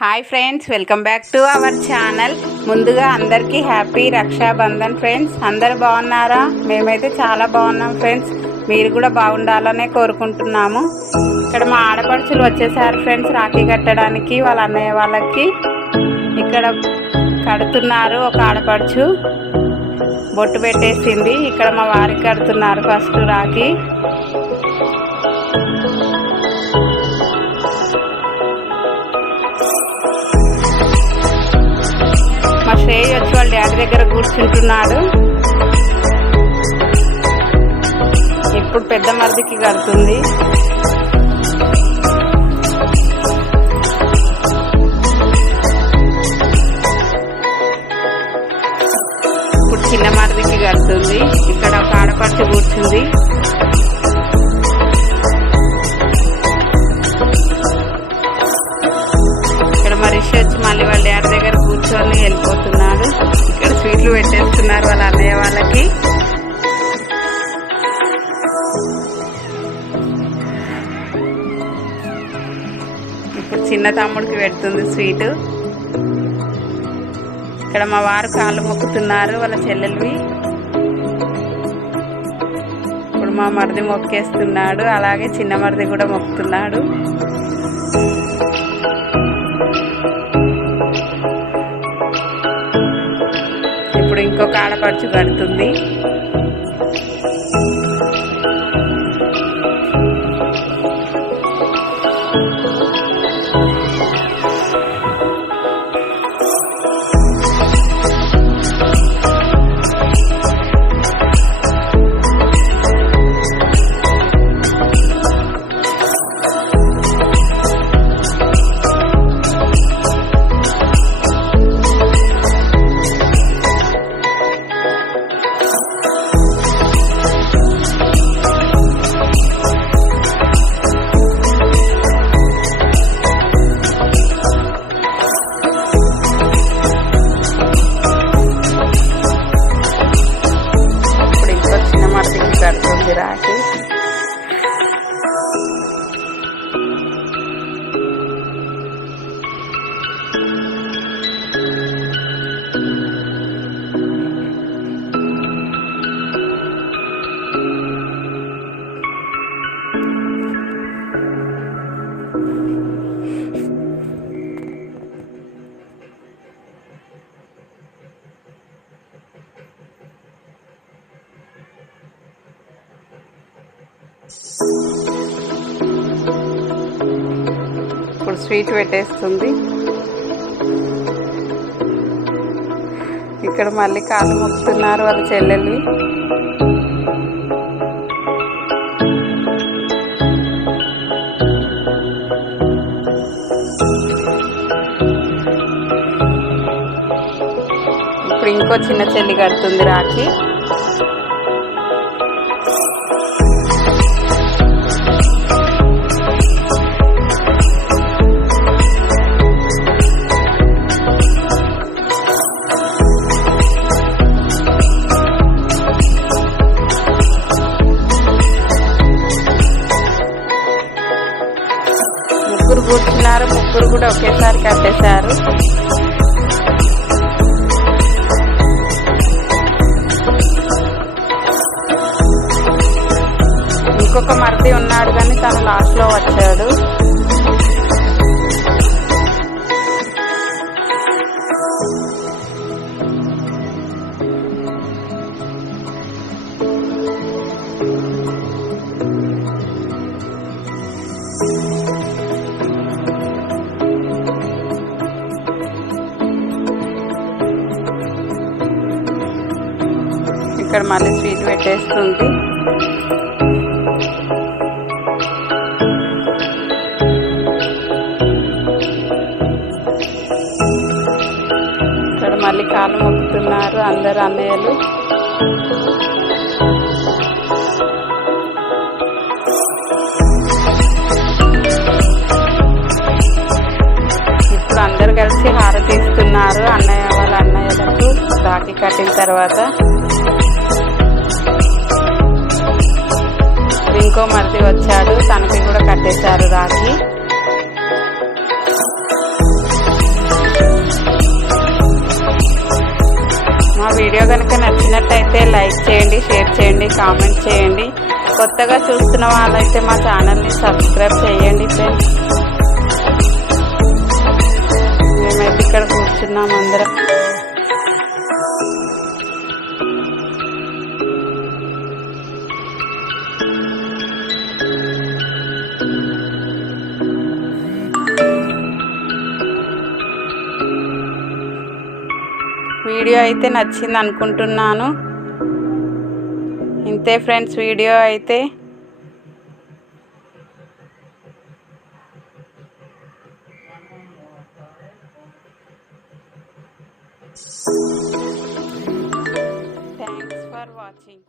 Hi friends welcome back to our channel ముందుగా అందరికీ happy Rakshabandhan friends అందరు బాగున్నారా? మేమైతే చాలా బాగున్నాం ఫ్రెండ్స్ మీరు కూడా బాగుండాలనే కోరుకుంటున్నాము. ఇక్కడ మా ఆడపడుచులు వచ్చేసారు ఫ్రెండ్స్ రాఖీ కట్టడానికి వాళ్ళ అన్నయ్య వాళ్ళకి. ఇక్కడ కడుతున్నారు ఒక ఆడపడుచు. బొట్టు పెట్టేసింది. ఇక్కడ మా వారికి కడుతున్నారు ఫస్ట్ రాఖీ. వాళ్ళ డాడీ దగ్గర కూర్చుంటున్నాడు. ఇప్పుడు పెద్ద మరిదికి కడుతుంది. చిన్న తమ్ముడికి పెడుతుంది స్వీట్. ఇక్కడ మా వారు కాళ్ళు మొక్కుతున్నారు వాళ్ళ చెల్లెలివి ఇప్పుడు మా మరిది మొక్కేస్తున్నాడు అలాగే చిన్న మరిది కూడా మొక్కుతున్నాడు. ఇప్పుడు ఇంకొక ఆడపడుచు కడుతుంది. కడుతుంది స్వీట్ పెట్టేస్తుంది. ఇక్కడ మళ్ళీ కాళ్ళు మొక్కుతున్నారు వాళ్ళ చెల్లెలు. ఇప్పుడు ఇంకో చిన్న చెల్లి కడుతుంది రాఖీ. ముగ్గురు కూర్చున్నారు. ముగ్గురు కూడా ఒకేసారి కట్టేశారు. ఇంకొక మరిది ఉన్నాడు కానీ తను లాస్ట్లో వచ్చాడు. ఇక్కడ మళ్ళీ స్వీట్ పెట్టేస్తుంది. ఇక్కడ మళ్ళీ కాలు మొక్కుతున్నారు అందరు అన్నయ్యలు. ఇప్పుడు అందరు కలిసి హారతి ఇస్తున్నారు అన్నయ్య వాళ్ళ అన్నయ్యలకు. రాఖీ కట్టిన తర్వాత ఇంకో మరిది వచ్చాడు. తనకి కూడా కట్టేశారు రాసి మా వీడియో కనుక నచ్చినట్టయితే లైక్ చేయండి షేర్ చేయండి కామెంట్ చేయండి. కొత్తగా చూస్తున్న వాళ్ళైతే మా ఛానల్ని సబ్స్క్రైబ్ చేయండి ఫ్రెండ్స్. మేమైతే ఇక్కడ కూర్చున్నాం అందరం. వీడియో అయితే నచ్చింది అనుకుంటున్నాను ఇంతే ఫ్రెండ్స్ వీడియో అయితే. Thanks for watching